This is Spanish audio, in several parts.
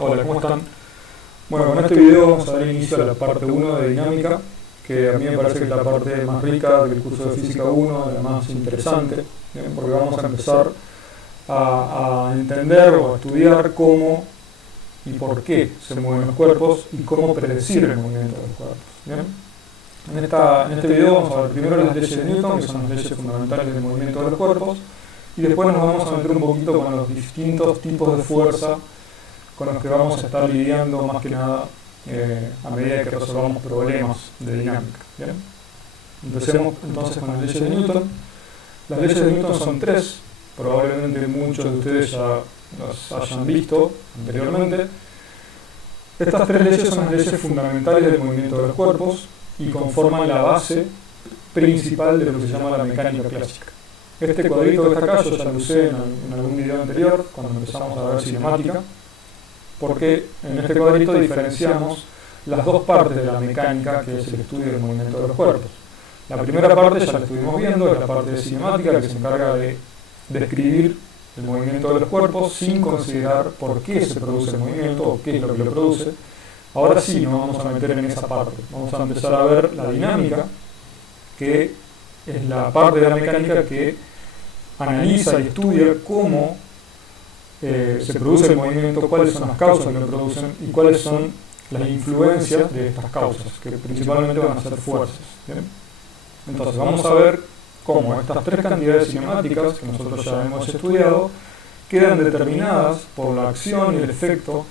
Hola, ¿cómo están? Bueno, con este video vamos a dar inicio a la parte 1 de dinámica, que a mí me parece que es la parte más rica del curso de Física 1, la más interesante, ¿bien? Porque vamos a empezar a entender o a estudiar cómo y por qué se mueven los cuerpos y cómo predecir el movimiento de los cuerpos, ¿bien? En este video vamos a ver primero las leyes de Newton, que son las leyes fundamentales del movimiento de los cuerpos, y después nos vamos a meter un poquito con los distintos tipos de fuerza con los que vamos a estar lidiando más que nada a medida que resolvamos problemas de dinámica. ¿Bien? Empecemos entonces con las leyes de Newton. Las leyes de Newton son tres, probablemente muchos de ustedes ya las hayan visto anteriormente. Estas tres leyes son las leyes fundamentales del movimiento de los cuerpos y conforman la base principal de lo que se llama la mecánica clásica. Este cuadrito que está acá yo ya lo usé en algún video anterior, cuando empezamos a ver cinemática, porque en este cuadrito diferenciamos las dos partes de la mecánica, que es el estudio del movimiento de los cuerpos. La primera parte ya la estuvimos viendo, es la parte de cinemática, que se encarga de describir el movimiento de los cuerpos sin considerar por qué se produce el movimiento o qué es lo que lo produce. Ahora sí nos vamos a meter en esa parte. Vamos a empezar a ver la dinámica, que es la parte de la mecánica que analiza y estudia cómo se produce el movimiento, cuáles son las causas que lo producen y cuáles son las influencias de estas causas, que principalmente van a ser fuerzas. ¿Bien? Entonces vamos a ver cómo estas tres cantidades cinemáticas que nosotros ya hemos estudiado quedan determinadas por la acción y el efecto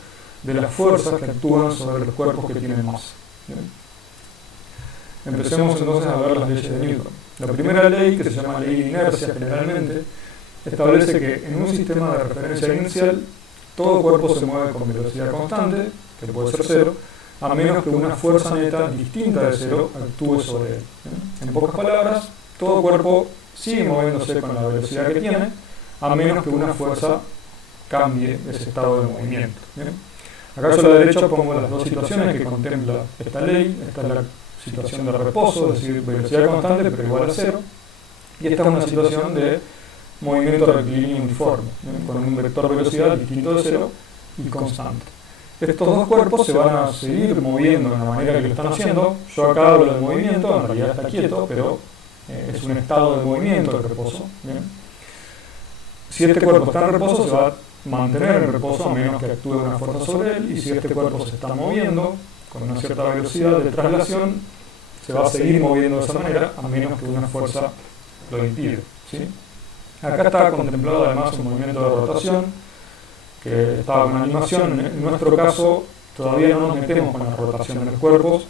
de las fuerzas que actúan sobre los cuerpos que tienen masa. ¿Bien? Empecemos entonces a ver las leyes de Newton. La primera ley, que se llama ley de inercia generalmente, establece que en un sistema de referencia inicial todo cuerpo se mueve con velocidad constante, que puede ser cero, a menos que una fuerza neta distinta de cero actúe sobre él. En pocas palabras, todo cuerpo sigue moviéndose con la velocidad que tiene, a menos que una fuerza cambie ese estado de movimiento. ¿Bien? Acá yo a la derecha pongo las dos situaciones que contempla esta ley. Esta es la situación de reposo, es decir, velocidad constante pero igual a cero, y esta es una situación de movimiento rectilíneo uniforme, con un vector de velocidad distinto de cero y constante. Estos dos cuerpos se van a seguir moviendo de la manera que lo están haciendo. Yo acá hablo de movimiento, en realidad está quieto, pero es un estado de movimiento, de reposo. ¿Bien? Si este cuerpo está en reposo, se va a mantener en reposo a menos que actúe una fuerza sobre él, y si este cuerpo se está moviendo con una cierta velocidad de traslación, se va a seguir moviendo de esa manera a menos que una fuerza lo impida. ¿Sí? Acá está contemplado además un movimiento de rotación que estaba con animación. En nuestro caso todavía no nos metemos con la rotación de los cuerpos,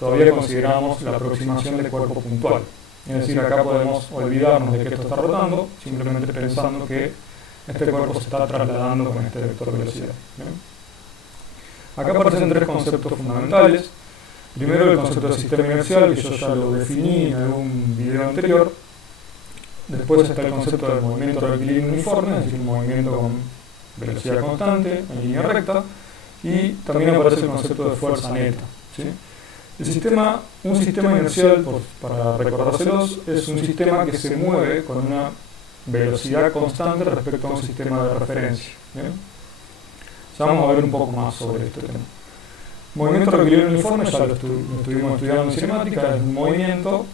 todavía consideramos la aproximación del cuerpo puntual. Es decir, acá podemos olvidarnos de que esto está rotando, simplemente pensando que este cuerpo se está trasladando con este vector de velocidad. ¿Bien? Acá aparecen tres conceptos fundamentales. Primero, el concepto de sistema inercial, que yo ya lo definí en algún video anterior. Después está el concepto del movimiento rectilíneo uniforme, es decir, un movimiento con velocidad constante, en línea recta, y también aparece el concepto de fuerza neta. ¿Sí? Un sistema inercial, para recordárselos, es un sistema que se mueve con una velocidad constante respecto a un sistema de referencia. ¿Bien? Ya vamos a ver un poco más sobre este tema. Movimiento rectilíneo uniforme, ya lo estuvimos estudiando en cinemática, es un movimiento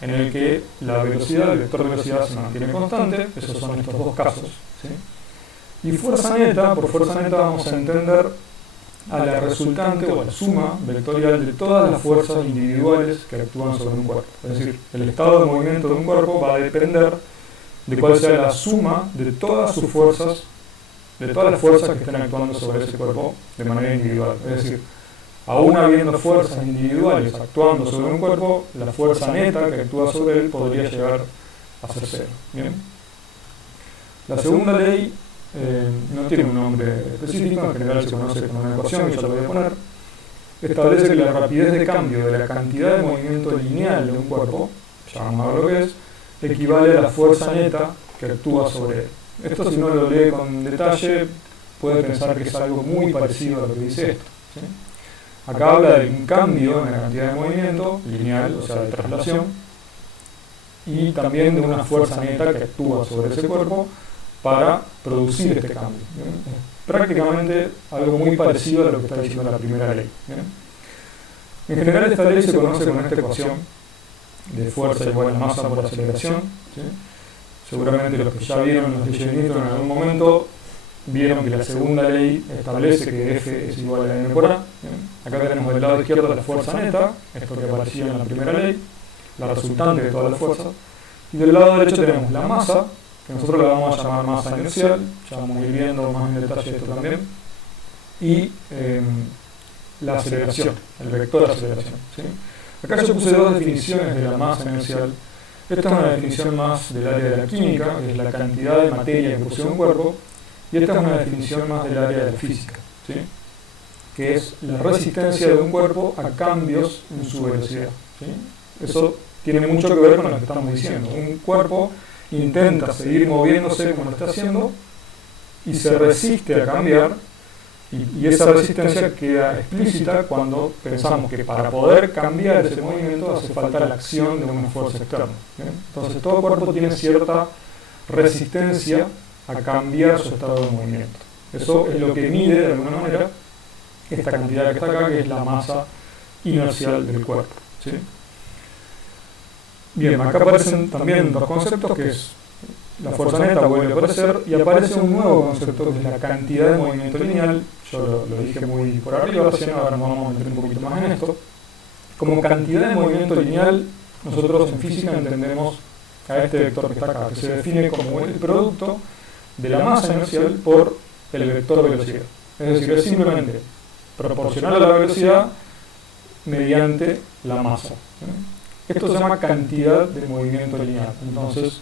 en el que la velocidad, el vector de velocidad se mantiene constante. Esos son estos dos casos. ¿Sí? Y fuerza neta, por fuerza neta vamos a entender a la resultante o a la suma vectorial de todas las fuerzas individuales que actúan sobre un cuerpo. Es decir, el estado de movimiento de un cuerpo va a depender de cuál sea la suma de todas sus fuerzas, de todas las fuerzas que estén actuando sobre ese cuerpo de manera individual. Es decir, aún habiendo fuerzas individuales actuando sobre un cuerpo, la fuerza neta que actúa sobre él podría llegar a ser cero. ¿Bien? La segunda ley no tiene un nombre específico, en general se conoce como una ecuación, y ya lo voy a poner. Establece que la rapidez de cambio de la cantidad de movimiento lineal de un cuerpo, ya vamos a ver lo que es, equivale a la fuerza neta que actúa sobre él. Esto, si no lo lee con detalle, puede pensar que es algo muy parecido a lo que dice esto. ¿Sí? Acá habla de un cambio en la cantidad de movimiento lineal, o sea, de traslación, y también de una fuerza neta que actúa sobre ese cuerpo para producir este cambio. prácticamente algo muy parecido a lo que está diciendo la primera ley. ¿Bien? En general esta ley se conoce con esta ecuación de fuerza igual a masa por aceleración. ¿Sí? Seguramente los que ya vieron las leyes de Newton en algún momento vieron que la segunda ley establece que F es igual a m por a. ¿Bien? Acá tenemos del lado izquierdo la fuerza neta, esto que aparecía en la primera ley, la resultante de todas las fuerzas. Y del lado derecho tenemos la masa, que nosotros la vamos a llamar masa inercial, ya vamos a ir viendo más en detalle esto también, y la aceleración, el vector de aceleración. ¿Sí? Acá yo puse dos definiciones de la masa inercial. Esta es una definición más del área de la química, que es la cantidad de materia que posee un cuerpo, y esta es una definición más del área de la física, ¿sí? Que es la resistencia de un cuerpo a cambios en su velocidad. ¿Sí? Eso tiene mucho que ver con lo que estamos diciendo. Un cuerpo intenta seguir moviéndose como lo está haciendo y se resiste a cambiar, y esa resistencia queda explícita cuando pensamos que para poder cambiar ese movimiento hace falta la acción de una fuerza externa. ¿Bien? Entonces todo cuerpo tiene cierta resistencia a cambiar su estado de movimiento. Eso es lo que mide de alguna manera esta cantidad que está acá, que es la masa inercial del cuerpo. ¿Sí? Bien, acá aparecen también dos conceptos, que es la fuerza neta, vuelve a aparecer, y aparece un nuevo concepto, que es la cantidad de movimiento lineal. Yo lo dije muy por arriba recién, ahora nos vamos a meter un poquito más en esto. Como cantidad de movimiento lineal, nosotros en física entendemos a este vector que está acá, que se define como el producto de la masa inercial por el vector velocidad. Es decir, es simplemente proporcional a la velocidad mediante la masa. Esto se llama cantidad de movimiento lineal. Entonces,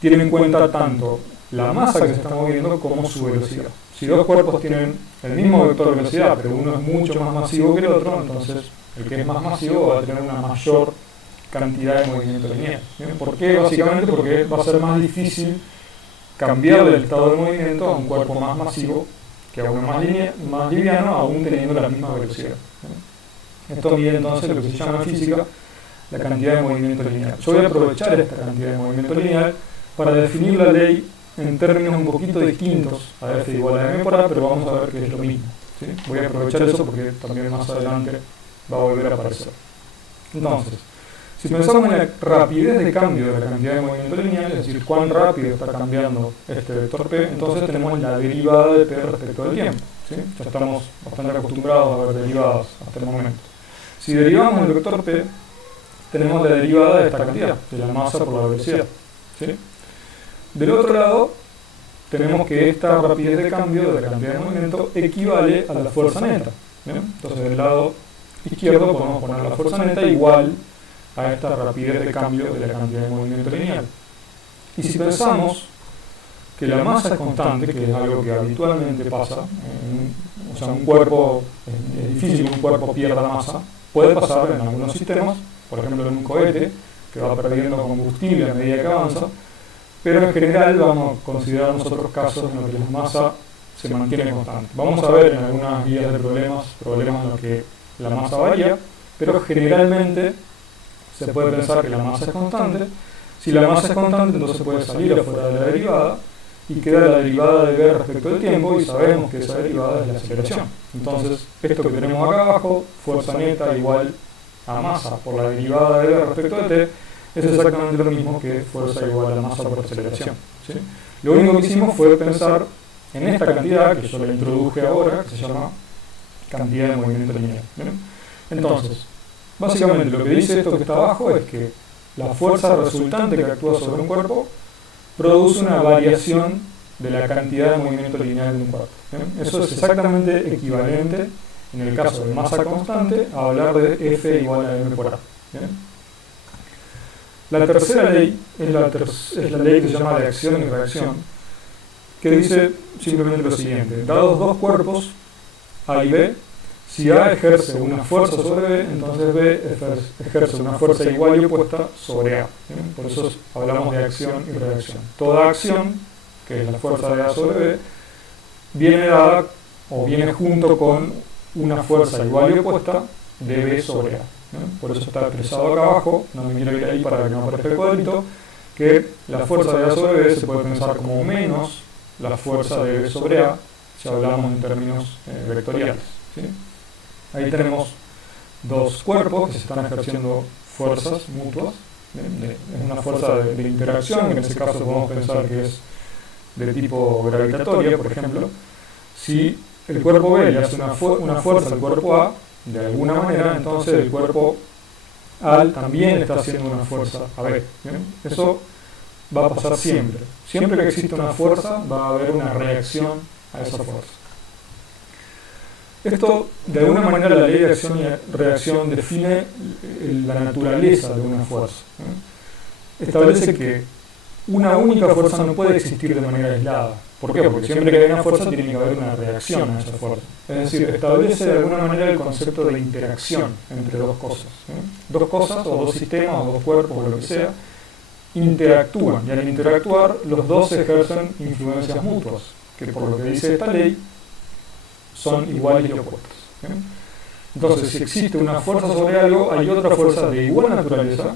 tienen en cuenta tanto la masa que se está moviendo como su velocidad. Si dos cuerpos tienen el mismo vector de velocidad, pero uno es mucho más masivo que el otro, entonces el que es más masivo va a tener una mayor cantidad de movimiento lineal. ¿Por qué? Básicamente porque va a ser más difícil cambiar el estado de movimiento a un cuerpo más masivo que a uno más liviano, aún teniendo la misma velocidad. Esto mide entonces lo que se llama en física la cantidad de movimiento lineal. Yo voy a aprovechar esta cantidad de movimiento lineal para definir la ley en términos un poquito distintos a F igual a m por a, pero vamos a ver que es lo mismo. ¿Sí? Voy a aprovechar eso porque también más adelante va a volver a aparecer. Entonces, si pensamos en la rapidez de cambio de la cantidad de movimiento lineal, es decir, cuán rápido está cambiando este vector P, entonces tenemos la derivada de P respecto del tiempo. ¿Sí? Ya estamos bastante acostumbrados a ver derivadas hasta el momento. Si derivamos el vector P, tenemos la derivada de esta cantidad, de la masa por la velocidad. ¿Sí? Del otro lado, tenemos que esta rapidez de cambio de la cantidad de movimiento equivale a la fuerza neta. ¿Bien? Entonces, del lado izquierdo podemos poner la fuerza neta igual a esta rapidez de cambio de la cantidad de movimiento lineal. Y si pensamos que la masa es constante, que es algo que habitualmente pasa, o sea, un cuerpo, es difícil que un cuerpo pierda masa, puede pasar en algunos sistemas, por ejemplo en un cohete, que va perdiendo combustible a medida que avanza, pero en general vamos a considerar nosotros casos en los que la masa se mantiene constante. Vamos a ver en algunas guías de problemas en los que la masa varía, pero generalmente se puede pensar que la masa es constante. Si la masa es constante, entonces puede salir afuera de la derivada y queda la derivada de v respecto del tiempo, y sabemos que esa derivada es la aceleración. Entonces, esto que tenemos acá abajo, fuerza neta igual a masa por la derivada de v respecto de t, es exactamente lo mismo que fuerza igual a masa por aceleración. ¿Sí? Lo único que hicimos fue pensar en esta cantidad, que yo la introduje ahora, que se llama cantidad de movimiento lineal. ¿Bien? Entonces, básicamente lo que dice esto que está abajo es que la fuerza resultante que actúa sobre un cuerpo produce una variación de la cantidad de movimiento lineal de un cuerpo. ¿Bien? Eso es exactamente equivalente, en el caso de masa constante, a hablar de F igual a m por a. ¿Bien? La tercera ley es la ley que se llama de acción y reacción, que dice simplemente lo siguiente: dados dos cuerpos, A y B, si A ejerce una fuerza sobre B, entonces B ejerce una fuerza igual y opuesta sobre A. ¿Bien? Por eso hablamos de acción y reacción. Toda acción, que es la fuerza de A sobre B, viene dada o viene junto con una fuerza igual y opuesta de B sobre A. ¿Bien? Por eso está expresado acá abajo, no me miro ahí para que no aparezca el cuadrito, que la fuerza de A sobre B se puede pensar como menos la fuerza de B sobre A, si hablamos en términos vectoriales, ¿sí? Ahí tenemos dos cuerpos que se están ejerciendo fuerzas mutuas. Es una fuerza de interacción, que en ese caso podemos pensar que es de tipo gravitatoria, por ejemplo. Si el cuerpo B le hace una fuerza al cuerpo A, de alguna manera, entonces el cuerpo A también está haciendo una fuerza a B. ¿Bien? Eso va a pasar siempre. Siempre que existe una fuerza, va a haber una reacción a esa fuerza. Esto, de alguna manera, la ley de acción y reacción define la naturaleza de una fuerza. Establece que una única fuerza no puede existir de manera aislada. ¿Por qué? Porque siempre que hay una fuerza tiene que haber una reacción a esa fuerza. Es decir, establece de alguna manera el concepto de interacción entre dos cosas. Dos cosas, o dos sistemas, o dos cuerpos, o lo que sea, interactúan. Y al interactuar, los dos ejercen influencias mutuas, que por lo que dice esta ley, son iguales y opuestas. Entonces, si existe una fuerza sobre algo, hay otra fuerza de igual naturaleza.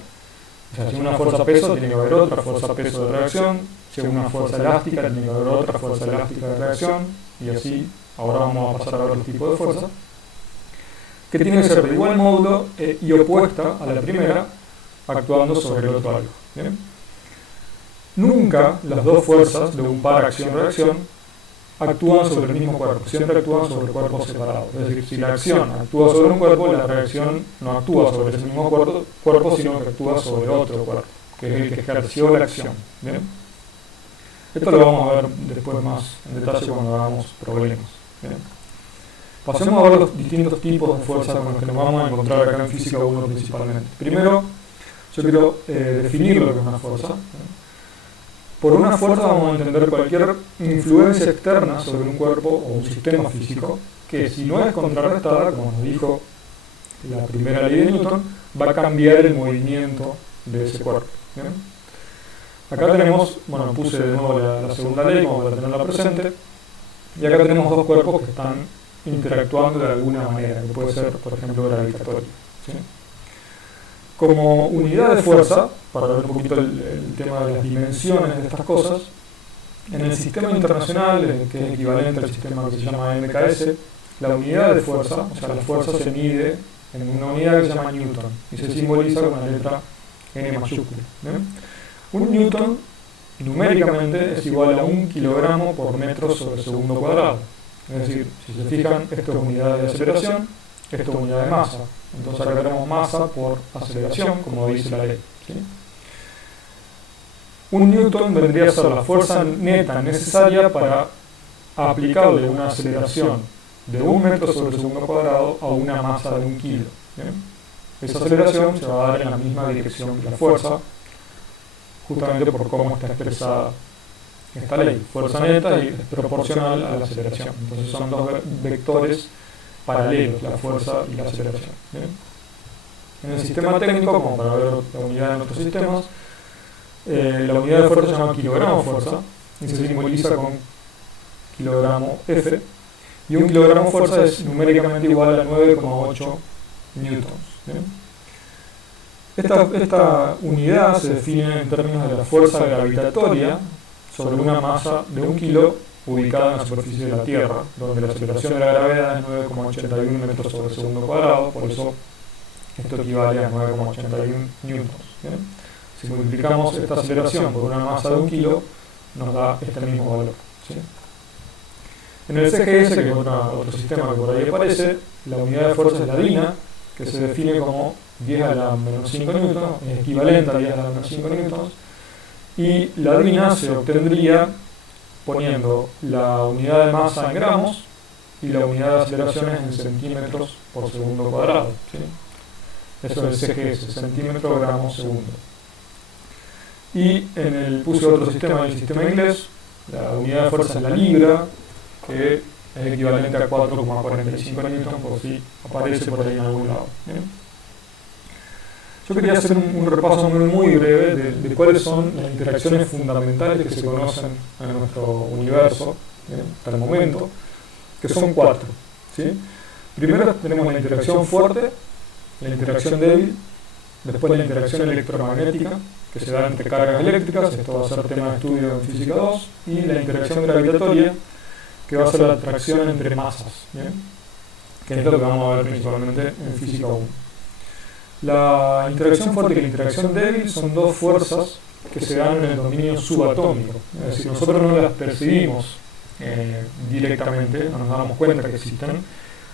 O sea, si una fuerza peso, tiene que haber otra fuerza peso de reacción. Si hay una fuerza elástica, tiene que haber otra fuerza elástica de reacción. Y así, ahora vamos a pasar a ver los tipos de fuerza, que tienen que ser de igual módulo y opuesta a la primera, actuando sobre el otro algo. ¿Bien? Nunca las dos fuerzas de un par acción-reacción actúan sobre el mismo cuerpo, siempre actúan sobre cuerpos separados. Es decir, si la acción actúa sobre un cuerpo, la reacción no actúa sobre ese mismo cuerpo, sino que actúa sobre otro cuerpo, que es el que ejerció la acción. ¿Bien? Esto lo vamos a ver después más en detalle cuando hagamos problemas. ¿Bien? Pasemos a ver los distintos tipos de fuerzas con los que nos vamos a encontrar acá en Física 1 principalmente. Primero, yo quiero definir lo que es una fuerza. Por una fuerza vamos a entender cualquier influencia externa sobre un cuerpo o un sistema físico que, si no es contrarrestada, como nos dijo la primera ley de Newton, va a cambiar el movimiento de ese cuerpo. ¿Bien? Acá tenemos, bueno, puse de nuevo la segunda ley como para tenerla presente, y acá tenemos dos cuerpos que están interactuando de alguna manera, que puede ser, por ejemplo, gravitatorio. ¿Sí? Como unidad de fuerza, para ver un poquito el tema de las dimensiones de estas cosas, en el sistema internacional, que es equivalente al sistema que se llama MKS, la unidad de fuerza, o sea, la fuerza se mide en una unidad que se llama Newton y se simboliza con la letra N mayúscula. ¿Bien? Un Newton, numéricamente, es igual a 1 kilogramo por metro sobre segundo cuadrado. Es decir, si se fijan, esto es unidad de aceleración, esto es unidad de masa. Entonces acá tenemos masa por aceleración, como dice la ley. ¿Sí? Un newton vendría a ser la fuerza neta necesaria para aplicarle una aceleración de 1 metro sobre segundo cuadrado a una masa de 1 kilo. ¿Bien? Esa aceleración se va a dar en la misma dirección que la fuerza, justamente por cómo está expresada esta ley. Fuerza neta es proporcional a la aceleración. Entonces son dos vectores paralelos, la fuerza y la aceleración. ¿Bien? En el sistema técnico, como para ver la unidad en otros sistemas, la unidad de fuerza se llama kilogramo fuerza y se simboliza con kilogramo F, y 1 kilogramo fuerza es numéricamente igual a 9,8 newtons. ¿Bien? Esta unidad se define en términos de la fuerza gravitatoria sobre una masa de 1 kilo ubicada en la superficie de la Tierra, donde la aceleración de la gravedad es 9,81 metros sobre segundo cuadrado, por eso esto equivale a 9,81 newtons. ¿Bien? Si multiplicamos esta aceleración por una masa de 1 kilo, nos da este mismo valor. ¿Sí? En el CGS, que es otro sistema que por ahí aparece, la unidad de fuerza es la DINA, que se define como 10 a la menos 5 newtons, es equivalente a 10 a la menos 5 newtons, y la DINA se obtendría poniendo la unidad de masa en gramos y la unidad de aceleraciones en centímetros por segundo cuadrado. ¿Sí? Eso es el CGS, centímetro, gramo, segundo. Y puse otro sistema, el sistema inglés, la unidad de fuerza es la libra, que es equivalente a 4,45 newtons, por si aparece por ahí en algún lado. ¿Bien? Yo quería hacer un repaso muy breve de cuáles son las interacciones fundamentales que se conocen en nuestro universo, hasta el momento, que son 4. ¿Sí? Primero tenemos la interacción fuerte, la interacción débil, después la interacción electromagnética, que se da entre cargas eléctricas, esto va a ser tema de estudio en Física 2, y la interacción gravitatoria, que va a ser la atracción entre masas, ¿bien? Que es lo que vamos a ver principalmente en física 1. La interacción fuerte y la interacción débil son dos fuerzas que se dan en el dominio subatómico, es decir, nosotros no las percibimos directamente, no nos damos cuenta que existen,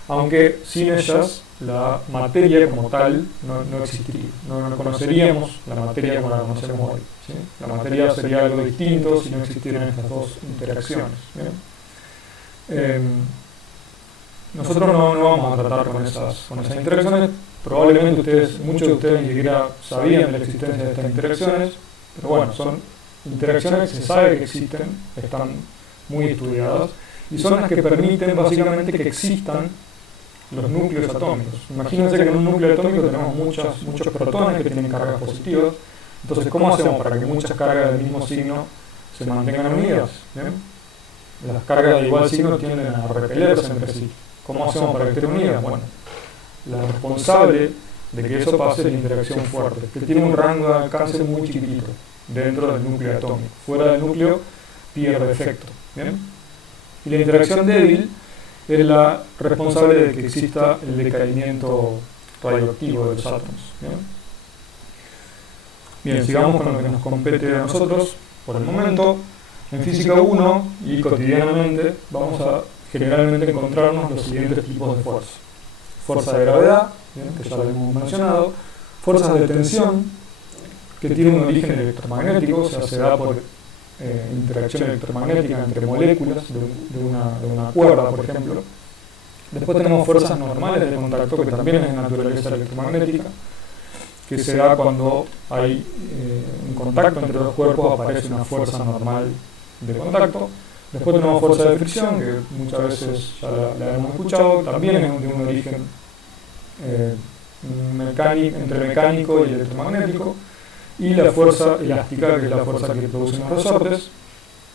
aunque sin ellas la materia como tal no existiría, no conoceríamos la materia como la conocemos hoy, ¿sí? La materia sería algo distinto si no existieran estas dos interacciones, nosotros no vamos a tratar con esas interacciones. Probablemente muchos de ustedes ni siquiera sabían de la existencia de estas interacciones, pero bueno, son interacciones que se sabe que existen, están muy estudiadas, y son las que permiten básicamente que existan los núcleos atómicos. Imagínense que en un núcleo atómico tenemos muchos protones que tienen cargas positivas. Entonces, ¿cómo hacemos para que muchas cargas del mismo signo se mantengan unidas? ¿Bien? Las cargas de igual signo tienden a repelerse entre sí. ¿Cómo hacemos para que estén unidas? Bueno, la responsable de que eso pase es la interacción fuerte, que tiene un rango de alcance muy chiquitito dentro del núcleo atómico. Fuera del núcleo pierde efecto. ¿Bien? Y la interacción débil es la responsable de que exista el decaimiento radioactivo de los átomos. Bien, sigamos con lo que nos compete a nosotros por el momento. En física 1 y cotidianamente vamos a generalmente encontrarnos los siguientes tipos de fuerzas. Fuerza de gravedad, ¿bien? Que ya lo hemos mencionado. Fuerzas de tensión, que tienen un origen electromagnético, o sea, se da por interacción electromagnética entre moléculas de una cuerda, por ejemplo. Después tenemos fuerzas normales de contacto, que también es de naturaleza electromagnética, que se da cuando hay un contacto entre dos cuerpos, aparece una fuerza normal de contacto. Después tenemos fuerza de fricción, que muchas veces ya la hemos escuchado, también es de un origen entre mecánico y electromagnético. Y la fuerza elástica, que es la fuerza que producen los resortes,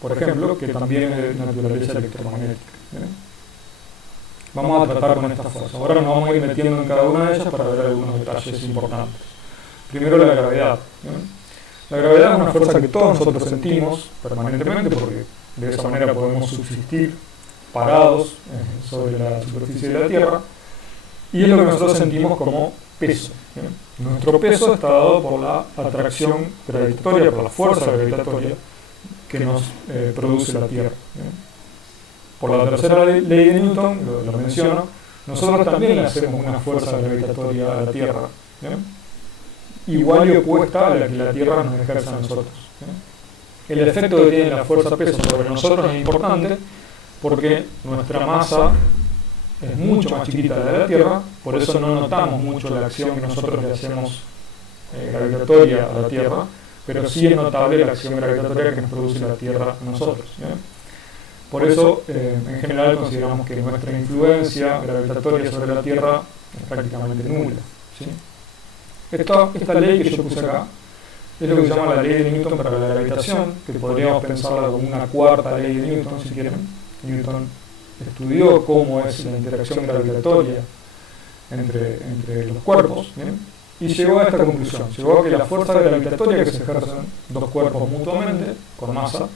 por ejemplo, que también es de naturaleza electromagnética. ¿Bien? Vamos a tratar con estas fuerzas. Ahora nos vamos a ir metiendo en cada una de ellas para ver algunos detalles importantes. Primero la gravedad. ¿Bien? La gravedad es una fuerza que todos nosotros sentimos permanentemente, porque de esa manera podemos subsistir parados sobre la superficie de la Tierra, y es lo que nosotros sentimos como peso. ¿Bien? Nuestro peso está dado por la atracción gravitatoria, por la fuerza gravitatoria que nos produce la Tierra. ¿Bien? Por la tercera ley de Newton, lo menciono, nosotros también le hacemos una fuerza gravitatoria a la Tierra, ¿bien? Igual y opuesta a la que la Tierra nos ejerce a nosotros. ¿Bien? El efecto que tiene la fuerza peso sobre nosotros es importante porque nuestra masa es mucho más chiquita de la Tierra, por eso no notamos mucho la acción que nosotros le hacemos gravitatoria a la Tierra, pero sí es notable la acción gravitatoria que nos produce la Tierra a nosotros. ¿Bien? Por eso, en general, consideramos que nuestra influencia gravitatoria sobre la Tierra es prácticamente nula. ¿Sí? Esta ley que yo puse acá es lo que se llama la ley de Newton para la gravitación, que podríamos pensarla como una cuarta ley de Newton, si quieren. Newton estudió cómo es la interacción gravitatoria entre los cuerpos, ¿bien? Y llegó a esta conclusión. Llegó a que la fuerza gravitatoria que se ejercen dos cuerpos mutuamente, con masa,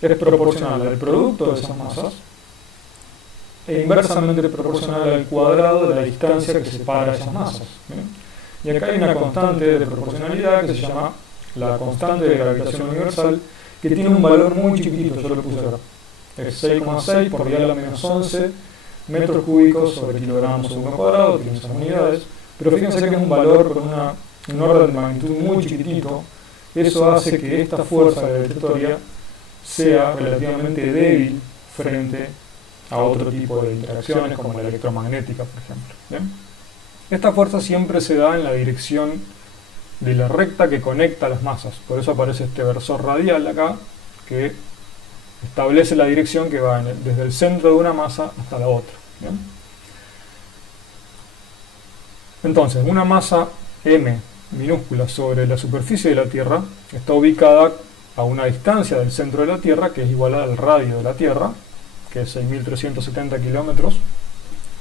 es proporcional al producto de esas masas e inversamente proporcional al cuadrado de la distancia que separa esas masas. ¿Bien? Y acá hay una constante de proporcionalidad que se llama la constante de gravitación universal, que tiene un valor muy chiquitito, yo lo puse acá. Es 6,6 por 10 a la menos 11 metros cúbicos sobre kilogramos segundo cuadrado, tiene esas unidades, pero fíjense que es un valor con un orden de magnitud muy chiquitito. Eso hace que esta fuerza gravitatoria sea relativamente débil frente a otro tipo de interacciones como la electromagnética, por ejemplo. ¿Bien? Esta fuerza siempre se da en la dirección de la recta que conecta las masas, por eso aparece este versor radial acá que establece la dirección que va desde el centro de una masa hasta la otra. ¿Bien? Entonces, una masa m minúscula sobre la superficie de la Tierra está ubicada a una distancia del centro de la Tierra que es igual al radio de la Tierra, que es 6.370 kilómetros.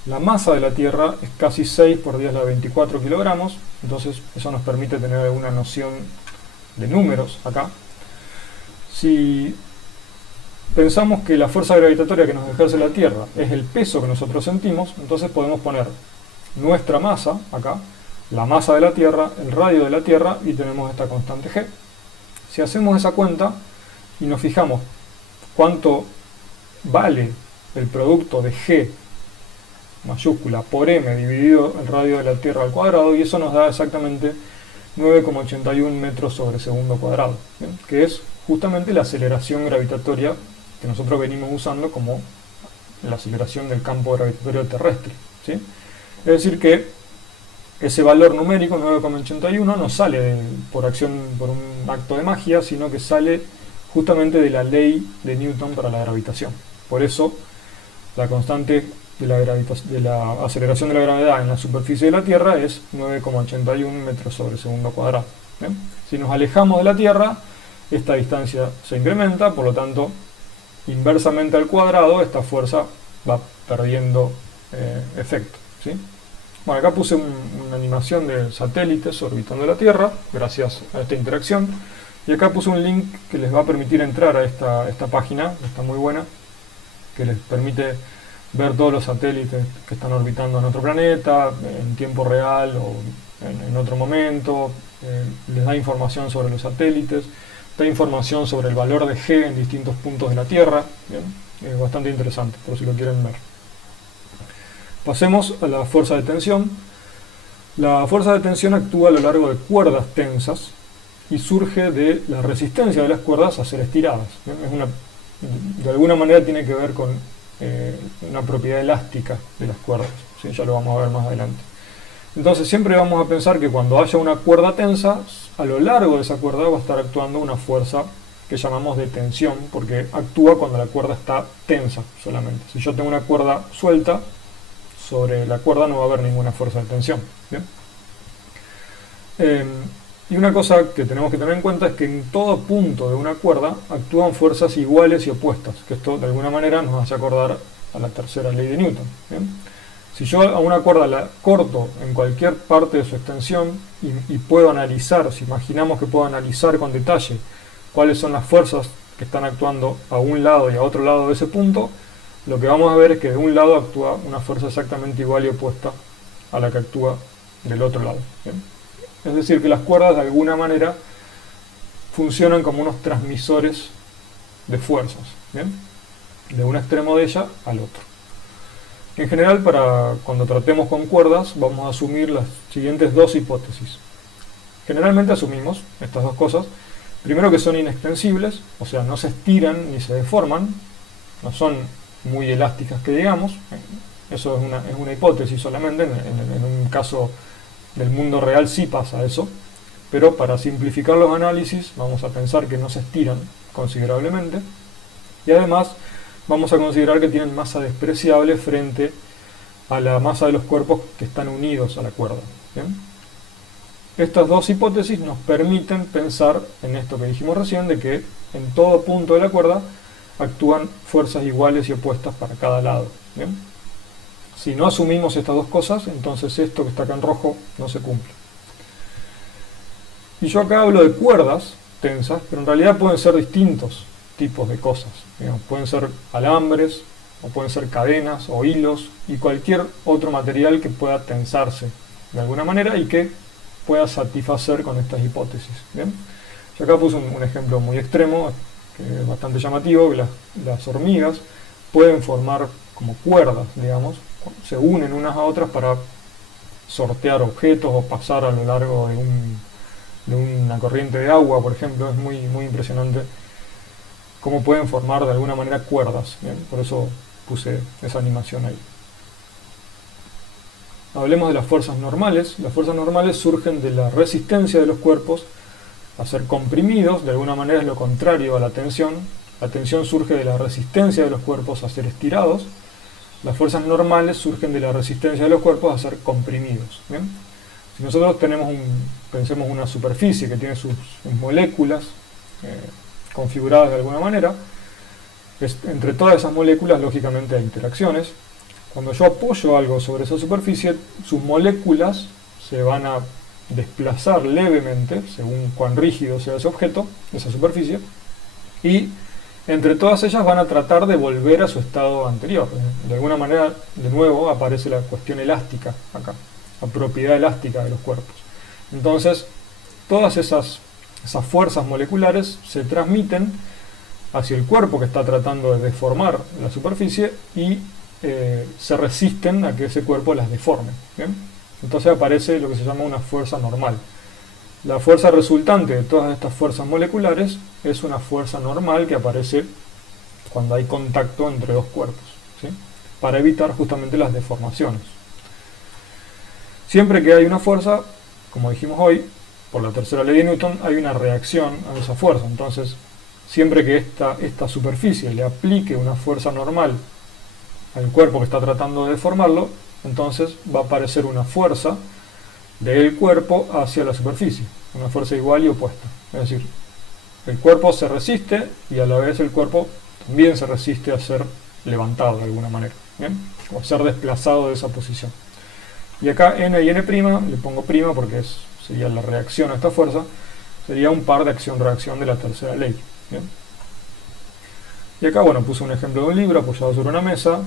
La masa de la Tierra es casi 6 por 10 a la 24 kilogramos, entonces eso nos permite tener alguna noción de números acá. Si pensamos que la fuerza gravitatoria que nos ejerce la Tierra es el peso que nosotros sentimos, entonces podemos poner nuestra masa acá, la masa de la Tierra, el radio de la Tierra, y tenemos esta constante G. Si hacemos esa cuenta y nos fijamos cuánto vale el producto de G mayúscula por m dividido el radio de la Tierra al cuadrado, y eso nos da exactamente 9,81 metros sobre segundo cuadrado, ¿bien? Que es justamente la aceleración gravitatoria que nosotros venimos usando como la aceleración del campo gravitatorio terrestre, ¿sí? Es decir que ese valor numérico, 9,81, no sale por un acto de magia, sino que sale justamente de la ley de Newton para la gravitación. Por eso la constante de la aceleración de la gravedad en la superficie de la Tierra es 9,81 metros sobre segundo cuadrado. ¿Bien? Si nos alejamos de la Tierra, esta distancia se incrementa, por lo tanto, inversamente al cuadrado, esta fuerza va perdiendo efecto, ¿sí? Bueno, acá puse una animación de satélites orbitando la Tierra, gracias a esta interacción, y acá puse un link que les va a permitir entrar a esta página, está muy buena, que les permite ver todos los satélites que están orbitando en otro planeta, en tiempo real o en otro momento, les da información sobre los satélites, da información sobre el valor de G en distintos puntos de la Tierra, ¿bien? Es bastante interesante, por si lo quieren ver. Pasemos a la fuerza de tensión. La fuerza de tensión actúa a lo largo de cuerdas tensas y surge de la resistencia de las cuerdas a ser estiradas. De alguna manera tiene que ver con una propiedad elástica de las cuerdas, ¿sí? Ya lo vamos a ver más adelante. Entonces siempre vamos a pensar que cuando haya una cuerda tensa, a lo largo de esa cuerda va a estar actuando una fuerza que llamamos de tensión, porque actúa cuando la cuerda está tensa solamente. Si yo tengo una cuerda suelta, sobre la cuerda no va a haber ninguna fuerza de tensión. ¿Bien? Y una cosa que tenemos que tener en cuenta es que en todo punto de una cuerda actúan fuerzas iguales y opuestas, que esto de alguna manera nos hace acordar a la tercera ley de Newton. ¿Bien? Si yo a una cuerda la corto en cualquier parte de su extensión y puedo analizar, si imaginamos que puedo analizar con detalle cuáles son las fuerzas que están actuando a un lado y a otro lado de ese punto, lo que vamos a ver es que de un lado actúa una fuerza exactamente igual y opuesta a la que actúa del otro lado. ¿Bien? Es decir, que las cuerdas de alguna manera funcionan como unos transmisores de fuerzas, ¿bien? De un extremo de ella al otro. En general, cuando tratemos con cuerdas, vamos a asumir las siguientes dos hipótesis. Generalmente asumimos estas dos cosas. Primero, que son inextensibles, o sea, no se estiran ni se deforman, no son muy elásticas que digamos. Eso es una hipótesis solamente, en un caso del mundo real sí pasa eso, pero para simplificar los análisis vamos a pensar que no se estiran considerablemente, y además vamos a considerar que tienen masa despreciable frente a la masa de los cuerpos que están unidos a la cuerda. ¿Bien? Estas dos hipótesis nos permiten pensar en esto que dijimos recién, de que en todo punto de la cuerda actúan fuerzas iguales y opuestas para cada lado. ¿Bien? Si no asumimos estas dos cosas, entonces esto que está acá en rojo no se cumple. Y yo acá hablo de cuerdas tensas, pero en realidad pueden ser distintos tipos de cosas. Digamos, pueden ser alambres, o pueden ser cadenas, o hilos, y cualquier otro material que pueda tensarse de alguna manera y que pueda satisfacer con estas hipótesis. ¿Bien? Yo acá puse un ejemplo muy extremo, que es bastante llamativo, que las hormigas pueden formar como cuerdas, digamos, se unen unas a otras para sortear objetos o pasar a lo largo de una corriente de agua, por ejemplo. Es muy, muy impresionante cómo pueden formar de alguna manera cuerdas. ¿Bien? Por eso puse esa animación ahí. Hablemos de las fuerzas normales. Las fuerzas normales surgen de la resistencia de los cuerpos a ser comprimidos, de alguna manera es lo contrario a la tensión. La tensión surge de la resistencia de los cuerpos a ser estirados. Las fuerzas normales surgen de la resistencia de los cuerpos a ser comprimidos. ¿Bien? Si nosotros pensemos una superficie que tiene sus moléculas configuradas de alguna manera, entre todas esas moléculas lógicamente hay interacciones. Cuando yo apoyo algo sobre esa superficie, sus moléculas se van a desplazar levemente, según cuán rígido sea ese objeto, esa superficie, y entre todas ellas van a tratar de volver a su estado anterior. De alguna manera, de nuevo, aparece la cuestión elástica acá, la propiedad elástica de los cuerpos. Entonces, todas esas fuerzas moleculares se transmiten hacia el cuerpo que está tratando de deformar la superficie y se resisten a que ese cuerpo las deforme. ¿Bien? Entonces aparece lo que se llama una fuerza normal. La fuerza resultante de todas estas fuerzas moleculares es una fuerza normal que aparece cuando hay contacto entre dos cuerpos, ¿sí? Para evitar justamente las deformaciones. Siempre que hay una fuerza, como dijimos hoy, por la tercera ley de Newton, hay una reacción a esa fuerza. Entonces, siempre que esta superficie le aplique una fuerza normal al cuerpo que está tratando de deformarlo, entonces va a aparecer una fuerza del cuerpo hacia la superficie, una fuerza igual y opuesta. Es decir, el cuerpo se resiste y a la vez el cuerpo también se resiste a ser levantado de alguna manera, ¿bien? O a ser desplazado de esa posición. Y acá n y n', le pongo prima porque sería la reacción a esta fuerza, sería un par de acción-reacción de la tercera ley. ¿Bien? Y acá, bueno, puse un ejemplo de un libro apoyado sobre una mesa.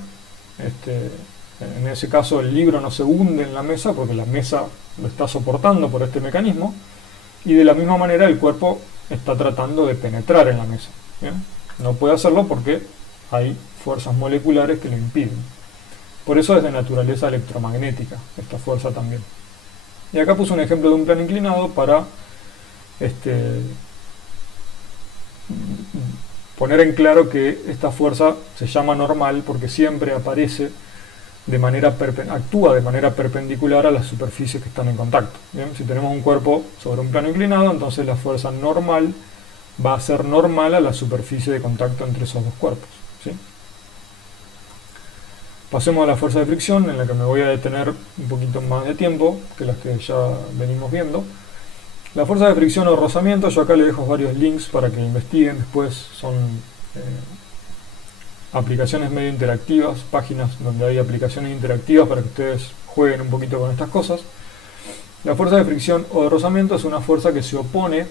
En ese caso el libro no se hunde en la mesa porque la mesa lo está soportando por este mecanismo, y de la misma manera el cuerpo está tratando de penetrar en la mesa. ¿Bien? No puede hacerlo porque hay fuerzas moleculares que lo impiden. Por eso es de naturaleza electromagnética esta fuerza también. Y acá puse un ejemplo de un plano inclinado para poner en claro que esta fuerza se llama normal porque siempre aparece actúa de manera perpendicular a las superficies que están en contacto. ¿Bien? Si tenemos un cuerpo sobre un plano inclinado, entonces la fuerza normal va a ser normal a la superficie de contacto entre esos dos cuerpos. ¿Sí? Pasemos a la fuerza de fricción, en la que me voy a detener un poquito más de tiempo que las que ya venimos viendo. La fuerza de fricción o rozamiento, yo acá les dejo varios links para que investiguen después, son aplicaciones medio interactivas, páginas donde hay aplicaciones interactivas para que ustedes jueguen un poquito con estas cosas. La fuerza de fricción o de rozamiento es una fuerza que se opone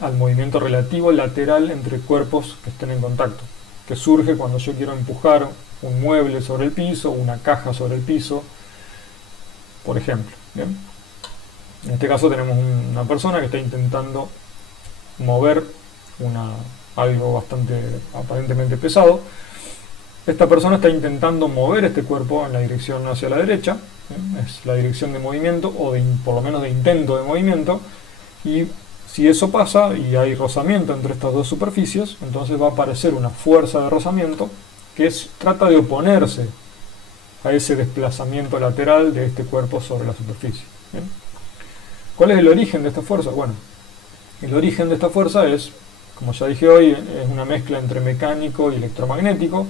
al movimiento relativo lateral entre cuerpos que estén en contacto, que surge cuando yo quiero empujar un mueble sobre el piso, una caja sobre el piso, por ejemplo. ¿Bien? En este caso tenemos una persona que está intentando mover algo bastante aparentemente pesado. Esta persona está intentando mover este cuerpo en la dirección hacia la derecha, ¿bien? Es la dirección de movimiento, o por lo menos de intento de movimiento, y si eso pasa y hay rozamiento entre estas dos superficies, entonces va a aparecer una fuerza de rozamiento que trata de oponerse a ese desplazamiento lateral de este cuerpo sobre la superficie. ¿Bien? ¿Cuál es el origen de esta fuerza? Bueno, el origen de esta fuerza es, como ya dije hoy, es una mezcla entre mecánico y electromagnético.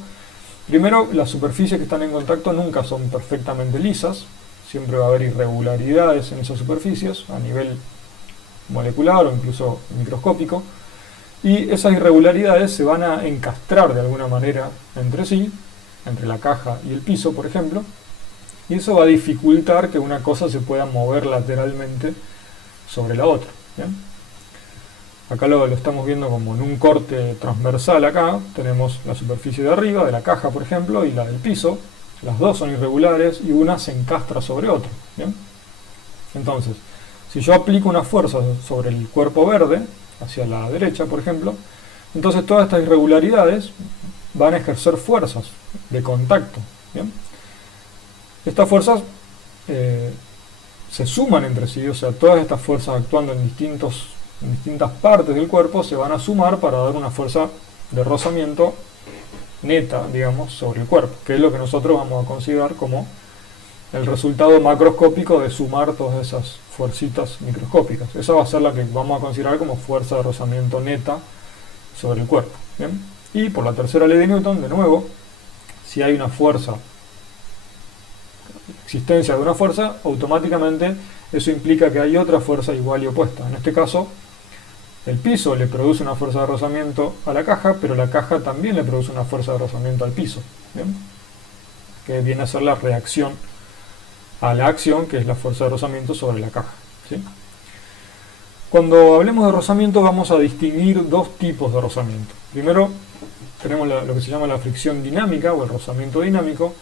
Primero, las superficies que están en contacto nunca son perfectamente lisas, siempre va a haber irregularidades en esas superficies a nivel molecular o incluso microscópico, y esas irregularidades se van a encastrar de alguna manera entre sí, entre la caja y el piso, por ejemplo, y eso va a dificultar que una cosa se pueda mover lateralmente sobre la otra. ¿Bien? Acá lo estamos viendo como en un corte transversal. Acá tenemos la superficie de arriba, de la caja por ejemplo, y la del piso. Las dos son irregulares y una se encastra sobre otra. ¿Bien? Entonces, si yo aplico una fuerza sobre el cuerpo verde, hacia la derecha por ejemplo, entonces todas estas irregularidades van a ejercer fuerzas de contacto. ¿Bien? Estas fuerzas se suman entre sí, o sea, todas estas fuerzas actuando en distintas partes del cuerpo se van a sumar para dar una fuerza de rozamiento neta, digamos, sobre el cuerpo, que es lo que nosotros vamos a considerar como el resultado macroscópico de sumar todas esas fuercitas microscópicas. Esa va a ser la que vamos a considerar como fuerza de rozamiento neta sobre el cuerpo. ¿Bien? Y por la tercera ley de Newton, de nuevo, si hay una fuerza, existencia de una fuerza, automáticamente eso implica que hay otra fuerza igual y opuesta. En este caso, el piso le produce una fuerza de rozamiento a la caja, pero la caja también le produce una fuerza de rozamiento al piso. ¿Bien? Que viene a ser la reacción a la acción, que es la fuerza de rozamiento sobre la caja. ¿Sí? Cuando hablemos de rozamiento vamos a distinguir dos tipos de rozamiento. Primero tenemos lo que se llama la fricción dinámica o el rozamiento dinámico,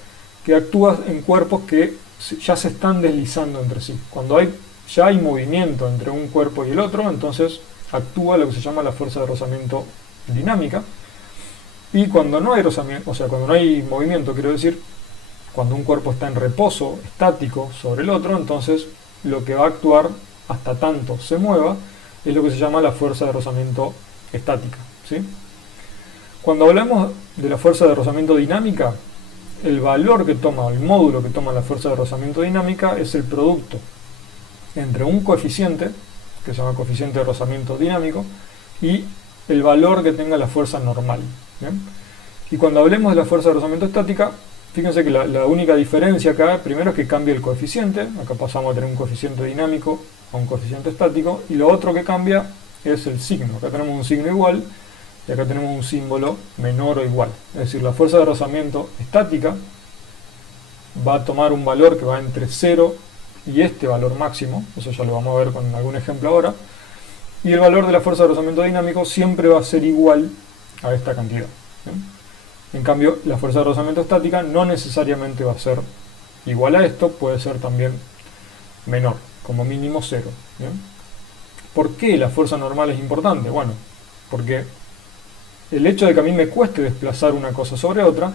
que actúa en cuerpos que ya se están deslizando entre sí. Cuando ya hay movimiento entre un cuerpo y el otro, entonces actúa lo que se llama la fuerza de rozamiento dinámica. Y cuando no hay rozamiento, o sea, cuando no hay movimiento, quiero decir, cuando un cuerpo está en reposo estático sobre el otro, entonces lo que va a actuar hasta tanto se mueva es lo que se llama la fuerza de rozamiento estática, ¿sí? Cuando hablamos de la fuerza de rozamiento dinámica, el valor que toma, el módulo que toma la fuerza de rozamiento dinámica es el producto entre un coeficiente, que se llama coeficiente de rozamiento dinámico, y el valor que tenga la fuerza normal, ¿bien? Y cuando hablemos de la fuerza de rozamiento estática, fíjense que la única diferencia acá, primero es que cambia el coeficiente, acá pasamos a tener un coeficiente dinámico a un coeficiente estático, y lo otro que cambia es el signo. Acá tenemos un signo igual, y acá tenemos un símbolo menor o igual. Es decir, la fuerza de rozamiento estática va a tomar un valor que va entre 0 y este valor máximo, eso ya lo vamos a ver con algún ejemplo ahora, y el valor de la fuerza de rozamiento dinámico siempre va a ser igual a esta cantidad, ¿bien? En cambio, la fuerza de rozamiento estática no necesariamente va a ser igual a esto, puede ser también menor, como mínimo 0, ¿bien? ¿Por qué la fuerza normal es importante? Bueno, porque el hecho de que a mí me cueste desplazar una cosa sobre otra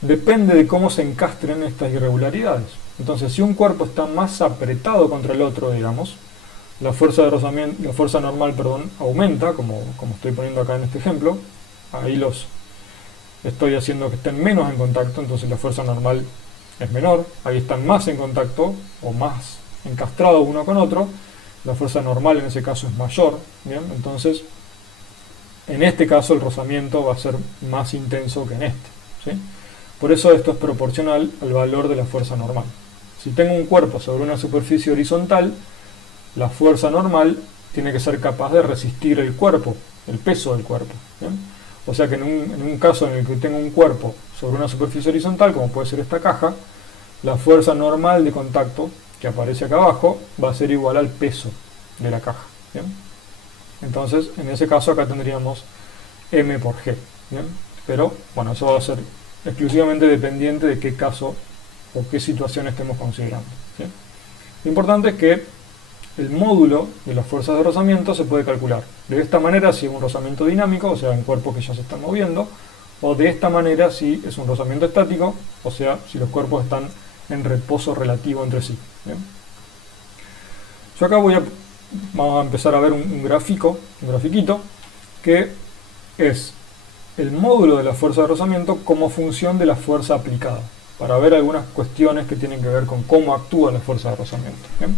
depende de cómo se encastren estas irregularidades. Entonces, si un cuerpo está más apretado contra el otro, digamos, la fuerza de rozamiento, la fuerza normal, perdón, aumenta, como estoy poniendo acá en este ejemplo. Ahí los estoy haciendo que estén menos en contacto, entonces la fuerza normal es menor. Ahí están más en contacto o más encastrados uno con otro, la fuerza normal en ese caso es mayor, ¿bien? Entonces, en este caso el rozamiento va a ser más intenso que en este, ¿sí? Por eso esto es proporcional al valor de la fuerza normal. Si tengo un cuerpo sobre una superficie horizontal, la fuerza normal tiene que ser capaz de resistir el cuerpo, el peso del cuerpo, ¿bien? O sea que en un caso en el que tengo un cuerpo sobre una superficie horizontal, como puede ser esta caja, la fuerza normal de contacto que aparece acá abajo va a ser igual al peso de la caja, ¿bien? Entonces, en ese caso acá tendríamos m por g, ¿bien? Pero, bueno, eso va a ser exclusivamente dependiente de qué caso o qué situación estemos considerando, ¿sí? Lo importante es que el módulo de las fuerzas de rozamiento se puede calcular de esta manera si es un rozamiento dinámico, o sea, en cuerpos que ya se están moviendo, o de esta manera si es un rozamiento estático, o sea, si los cuerpos están en reposo relativo entre sí, ¿bien? Yo acá vamos a empezar a ver un grafiquito, que es el módulo de la fuerza de rozamiento como función de la fuerza aplicada, para ver algunas cuestiones que tienen que ver con cómo actúa la fuerza de rozamiento, ¿bien?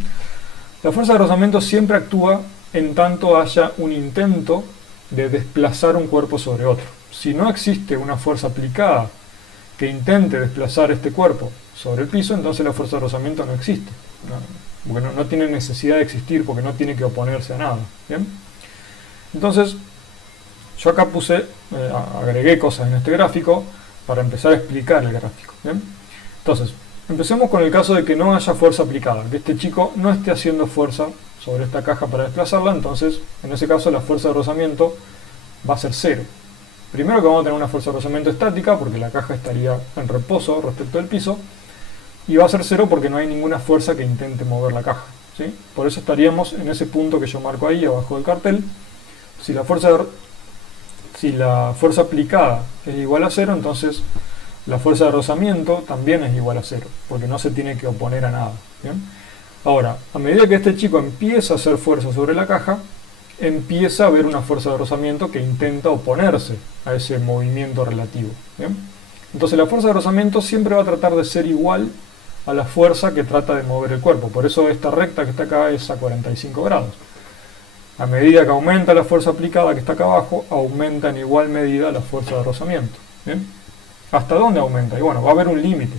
La fuerza de rozamiento siempre actúa en tanto haya un intento de desplazar un cuerpo sobre otro. Si no existe una fuerza aplicada que intente desplazar este cuerpo sobre el piso, entonces la fuerza de rozamiento no existe. Porque no tiene necesidad de existir, porque no tiene que oponerse a nada, ¿bien? Entonces, yo acá agregué cosas en este gráfico para empezar a explicar el gráfico, ¿bien? Entonces, empecemos con el caso de que no haya fuerza aplicada, que este chico no esté haciendo fuerza sobre esta caja para desplazarla, entonces, en ese caso, la fuerza de rozamiento va a ser 0. Primero que vamos a tener una fuerza de rozamiento estática, porque la caja estaría en reposo respecto al piso, y va a ser 0 porque no hay ninguna fuerza que intente mover la caja, ¿sí? Por eso estaríamos en ese punto que yo marco ahí, abajo del cartel. Si la fuerza aplicada es igual a 0, entonces la fuerza de rozamiento también es igual a 0, porque no se tiene que oponer a nada, ¿bien? Ahora, a medida que este chico empieza a hacer fuerza sobre la caja, empieza a haber una fuerza de rozamiento que intenta oponerse a ese movimiento relativo, ¿bien? Entonces la fuerza de rozamiento siempre va a tratar de ser igual a la fuerza que trata de mover el cuerpo. Por eso esta recta que está acá es a 45 grados. A medida que aumenta la fuerza aplicada que está acá abajo, aumenta en igual medida la fuerza de rozamiento, ¿bien? ¿Hasta dónde aumenta? Y bueno, va a haber un límite.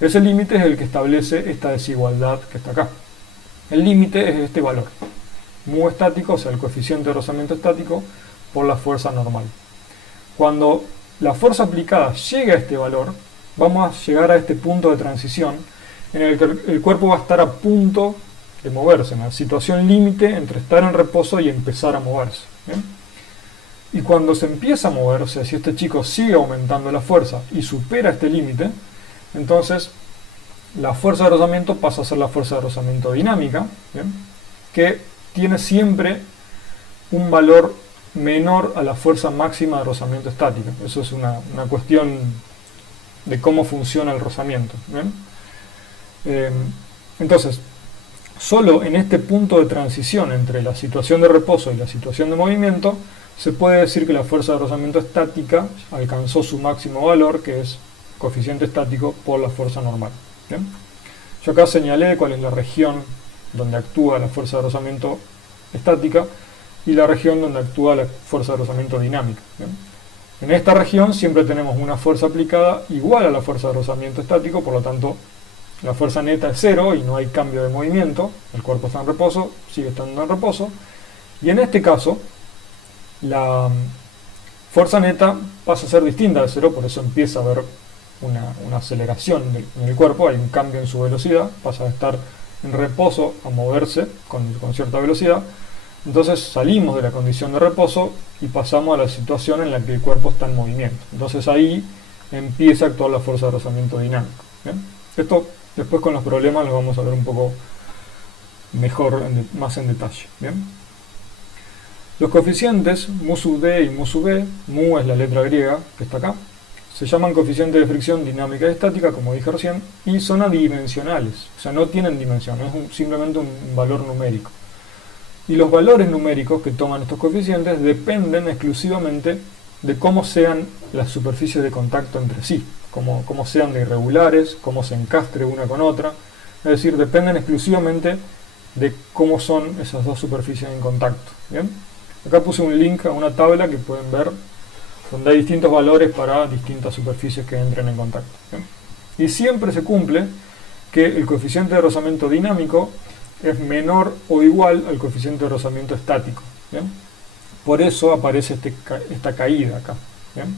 Ese límite es el que establece esta desigualdad que está acá. El límite es este valor, mu estático, o sea, el coeficiente de rozamiento estático, por la fuerza normal. Cuando la fuerza aplicada llegue a este valor, vamos a llegar a este punto de transición en el que el cuerpo va a estar a punto de moverse, en la situación límite entre estar en reposo y empezar a moverse. ¿Bien? Y cuando se empieza a mover, o sea, si este chico sigue aumentando la fuerza y supera este límite, entonces la fuerza de rozamiento pasa a ser la fuerza de rozamiento dinámica, ¿bien? Que tiene siempre un valor menor a la fuerza máxima de rozamiento estática. Eso es una cuestión de cómo funciona el rozamiento. Entonces, solo en este punto de transición entre la situación de reposo y la situación de movimiento, se puede decir que la fuerza de rozamiento estática alcanzó su máximo valor, que es coeficiente estático por la fuerza normal. ¿Bien? Yo acá señalé cuál es la región donde actúa la fuerza de rozamiento estática y la región donde actúa la fuerza de rozamiento dinámica. ¿Bien? En esta región siempre tenemos una fuerza aplicada igual a la fuerza de rozamiento estático, por lo tanto la fuerza neta es cero y no hay cambio de movimiento, el cuerpo está en reposo, sigue estando en reposo, y en este caso la fuerza neta pasa a ser distinta de cero, por eso empieza a haber una aceleración en el cuerpo, hay un cambio en su velocidad, pasa a estar en reposo a moverse con cierta velocidad. Entonces salimos de la condición de reposo y pasamos a la situación en la que el cuerpo está en movimiento. Entonces ahí empieza a actuar la fuerza de rozamiento dinámico. ¿Bien? Esto después con los problemas lo vamos a ver un poco mejor, más en detalle. ¿Bien? Los coeficientes mu sub d y mu sub b, mu es la letra griega que está acá, se llaman coeficientes de fricción dinámica y estática, como dije recién, y son adimensionales, o sea, no tienen dimensión, es simplemente un valor numérico. Y los valores numéricos que toman estos coeficientes dependen exclusivamente de cómo sean las superficies de contacto entre sí, cómo sean de irregulares, cómo se encastre una con otra, es decir, dependen exclusivamente de cómo son esas dos superficies en contacto. ¿Bien? Acá puse un link a una tabla que pueden ver donde hay distintos valores para distintas superficies que entren en contacto. ¿Bien? Y siempre se cumple que el coeficiente de rozamiento dinámico es menor o igual al coeficiente de rozamiento estático. ¿Bien? Por eso aparece esta caída acá. ¿Bien?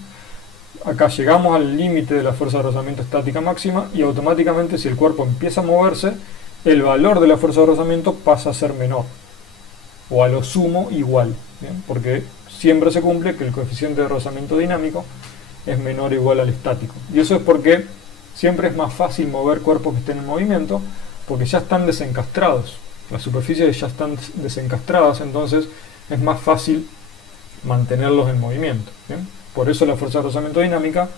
Acá llegamos al límite de la fuerza de rozamiento estática máxima y automáticamente si el cuerpo empieza a moverse, el valor de la fuerza de rozamiento pasa a ser menor o a lo sumo igual. ¿Bien? Porque siempre se cumple que el coeficiente de rozamiento dinámico es menor o igual al estático. Y eso es porque siempre es más fácil mover cuerpos que estén en movimiento porque ya están desencastrados. Las superficies ya están desencastradas, entonces es más fácil mantenerlos en movimiento. ¿Bien? Por eso la fuerza de rozamiento dinámica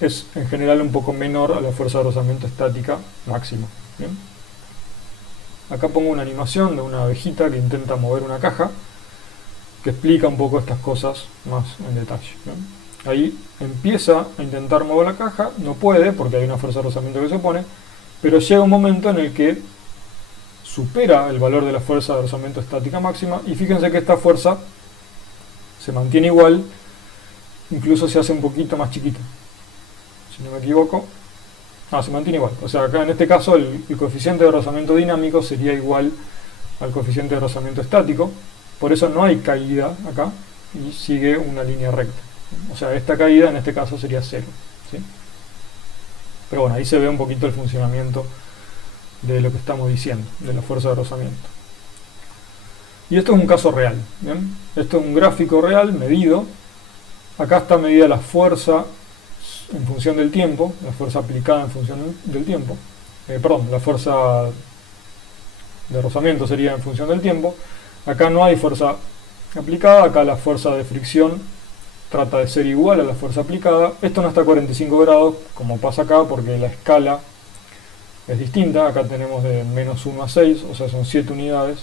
es en general un poco menor a la fuerza de rozamiento estática máxima. ¿Bien? Acá pongo una animación de una abejita que intenta mover una caja que explica un poco estas cosas más en detalle. ¿Bien? Ahí empieza a intentar mover la caja, no puede porque hay una fuerza de rozamiento que se opone, pero llega un momento en el que supera el valor de la fuerza de rozamiento estática máxima y fíjense que esta fuerza se mantiene igual, incluso se hace un poquito más chiquita. Si no me equivoco, se mantiene igual. O sea, acá en este caso el coeficiente de rozamiento dinámico sería igual al coeficiente de rozamiento estático, por eso no hay caída acá y sigue una línea recta. O sea, esta caída en este caso sería cero. ¿Sí? Pero bueno, ahí se ve un poquito el funcionamiento de lo que estamos diciendo, de la fuerza de rozamiento. Y esto es un caso real. ¿Bien? Esto es un gráfico real, medido. Acá está medida la fuerza en función del tiempo, la fuerza aplicada en función del tiempo. La fuerza de rozamiento sería en función del tiempo. Acá no hay fuerza aplicada, acá la fuerza de fricción trata de ser igual a la fuerza aplicada. Esto no está a 45 grados, como pasa acá, porque la escala es distinta. Acá tenemos de menos 1 a 6, o sea, son 7 unidades,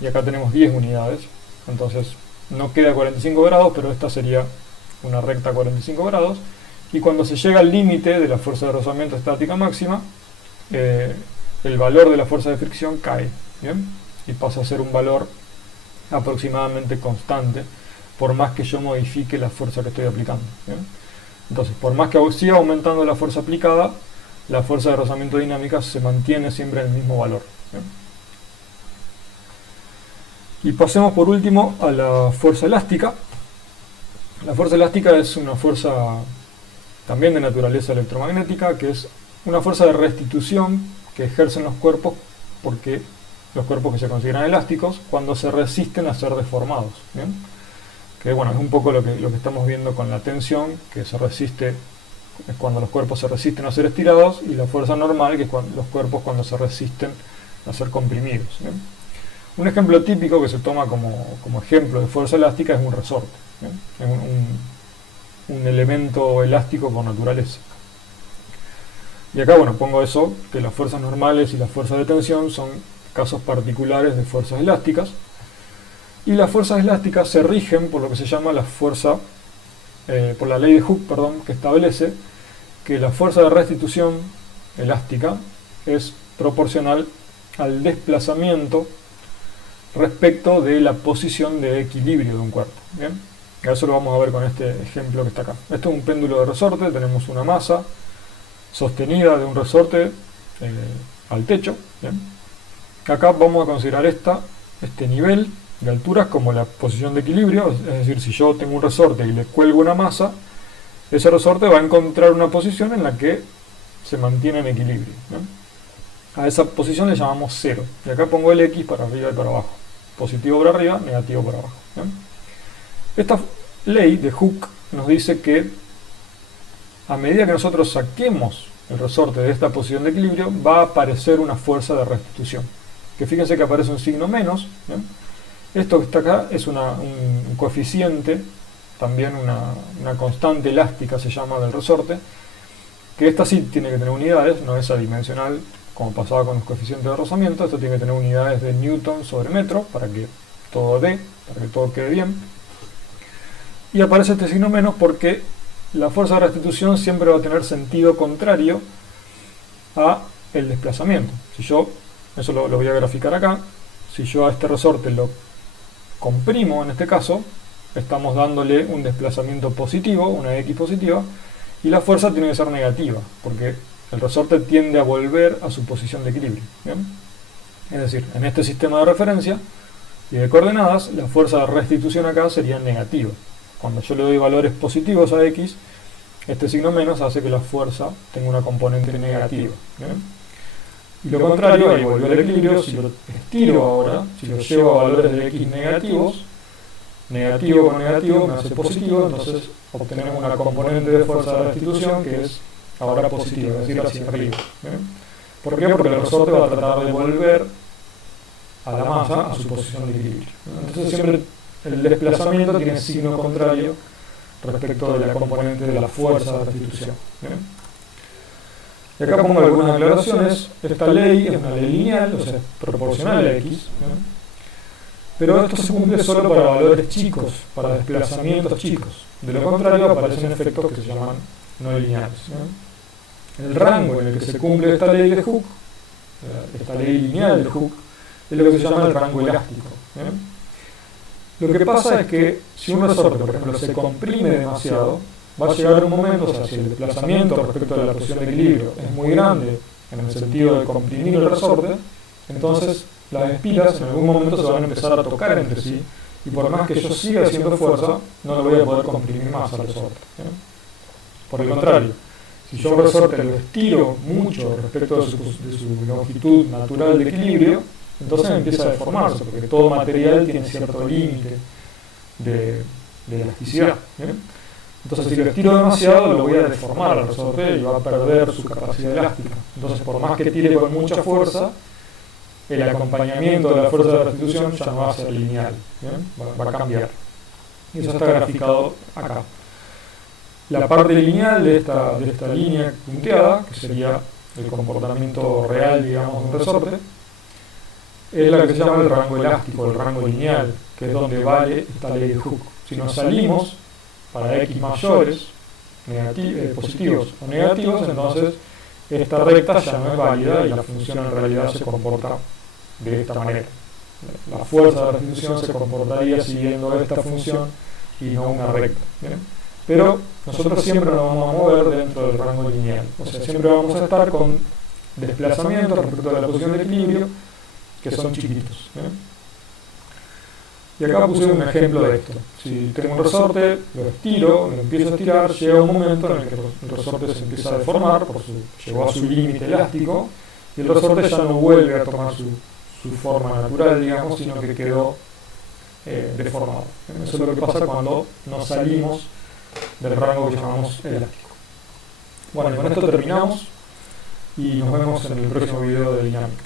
y acá tenemos 10 unidades. Entonces, no queda a 45 grados, pero esta sería una recta a 45 grados. Y cuando se llega al límite de la fuerza de rozamiento estática máxima, el valor de la fuerza de fricción cae. ¿Bien? Y pasa a ser un valor aproximadamente constante, por más que yo modifique la fuerza que estoy aplicando. ¿Bien? Entonces, por más que siga aumentando la fuerza aplicada, la fuerza de rozamiento dinámica se mantiene siempre en el mismo valor. ¿Bien? Y pasemos por último a la fuerza elástica. La fuerza elástica es una fuerza también de naturaleza electromagnética, que es una fuerza de restitución que ejercen los cuerpos porque los cuerpos que se consideran elásticos, cuando se resisten a ser deformados. ¿Bien? Que bueno, es un poco lo que estamos viendo con la tensión, que se resiste, es cuando los cuerpos se resisten a ser estirados, y la fuerza normal, que es los cuerpos cuando se resisten a ser comprimidos. ¿Bien? Un ejemplo típico que se toma como ejemplo de fuerza elástica es un resorte. ¿Bien? Es un elemento elástico por naturaleza. Y acá, bueno, pongo eso, que las fuerzas normales y las fuerzas de tensión son casos particulares de fuerzas elásticas. Y las fuerzas elásticas se rigen por lo que se llama la fuerza, por la ley de Hooke, perdón, que establece que la fuerza de restitución elástica es proporcional al desplazamiento respecto de la posición de equilibrio de un cuerpo. ¿Bien? Eso lo vamos a ver con este ejemplo que está acá. Esto es un péndulo de resorte, tenemos una masa sostenida de un resorte al techo. ¿Bien? Acá vamos a considerar este nivel de alturas como la posición de equilibrio, es decir, si yo tengo un resorte y le cuelgo una masa, ese resorte va a encontrar una posición en la que se mantiene en equilibrio. ¿Bien? A esa posición le llamamos 0, y acá pongo el X para arriba y para abajo, positivo para arriba, negativo para abajo. ¿Bien? Esta ley de Hooke nos dice que a medida que nosotros saquemos el resorte de esta posición de equilibrio, va a aparecer una fuerza de restitución, que fíjense que aparece un signo menos. ¿Bien? Esto que está acá es un coeficiente, también una constante elástica se llama del resorte, que esta sí tiene que tener unidades, no es adimensional como pasaba con los coeficientes de rozamiento. Esto tiene que tener unidades de newton sobre metro para que todo dé, para que todo quede bien. Y aparece este signo menos porque la fuerza de restitución siempre va a tener sentido contrario a el desplazamiento. Si yo, eso lo voy a graficar acá, si yo a este resorte lo comprimo, en este caso, estamos dándole un desplazamiento positivo, una X positiva, y la fuerza tiene que ser negativa, porque el resorte tiende a volver a su posición de equilibrio. ¿Bien? Es decir, en este sistema de referencia y de coordenadas, la fuerza de restitución acá sería negativa. Cuando yo le doy valores positivos a X, este signo menos hace que la fuerza tenga una componente negativa. ¿Bien? Y lo contrario, ahí volvió al equilibrio. Si lo estiro ahora, si lo llevo a valores de X negativos, negativo con negativo me hace positivo, entonces obtenemos una componente de fuerza de restitución que es ahora positiva, es decir, hacia arriba. ¿Bien? ¿Por qué? Porque el resorte va a tratar de volver a la masa a su posición de equilibrio. Entonces siempre el desplazamiento tiene signo contrario respecto de la componente de la fuerza de restitución. ¿Bien? Y acá pongo algunas aclaraciones. Esta ley es una ley lineal, o sea, es proporcional a X. ¿Bien? Pero esto se cumple solo para valores chicos, para desplazamientos chicos. De lo contrario aparecen efectos que se llaman no lineales. ¿Bien? El rango en el que se cumple esta ley de Hooke, esta ley lineal de Hooke, es lo que se llama el rango elástico. ¿Bien? Lo que pasa es que si un resorte, por ejemplo, se comprime demasiado, va a llegar un momento, o sea, si el desplazamiento respecto a la posición de equilibrio es muy grande, en el sentido de comprimir el resorte, entonces las espiras en algún momento se van a empezar a tocar entre sí, y por más que yo siga haciendo fuerza, no lo voy a poder comprimir más al resorte. ¿Bien? Por el contrario, si yo un resorte lo estiro mucho respecto de su longitud natural de equilibrio, entonces empieza a deformarse, porque todo material tiene cierto límite de elasticidad. ¿Bien? Entonces si lo estiro demasiado lo voy a deformar al resorte y va a perder su capacidad elástica. Entonces por más que tire con mucha fuerza, el acompañamiento de la fuerza de restitución ya no va a ser lineal. Va a cambiar. Y eso está graficado acá. La parte lineal de esta línea punteada, que sería el comportamiento real, digamos, de un resorte, es la que se llama el rango elástico, el rango lineal, que es donde vale esta ley de Hooke. Si nos salimos para X mayores, positivos o negativos, entonces esta recta ya no es válida y la función en realidad se comporta de esta manera. La fuerza de restitución se comportaría siguiendo esta función y no una recta. ¿Bien? Pero nosotros siempre nos vamos a mover dentro del rango lineal, o sea, siempre vamos a estar con desplazamientos respecto a la posición de equilibrio que son chiquitos. Y acá puse un ejemplo de esto. Si tengo un resorte, lo estiro, lo empiezo a estirar, llega un momento en el que el resorte se empieza a deformar, llegó a su límite elástico, y el resorte ya no vuelve a tomar su su forma natural, digamos, sino que quedó deformado. Eso es lo que pasa cuando nos salimos del rango que llamamos elástico. Bueno, y con esto terminamos y nos vemos en el próximo video de dinámica.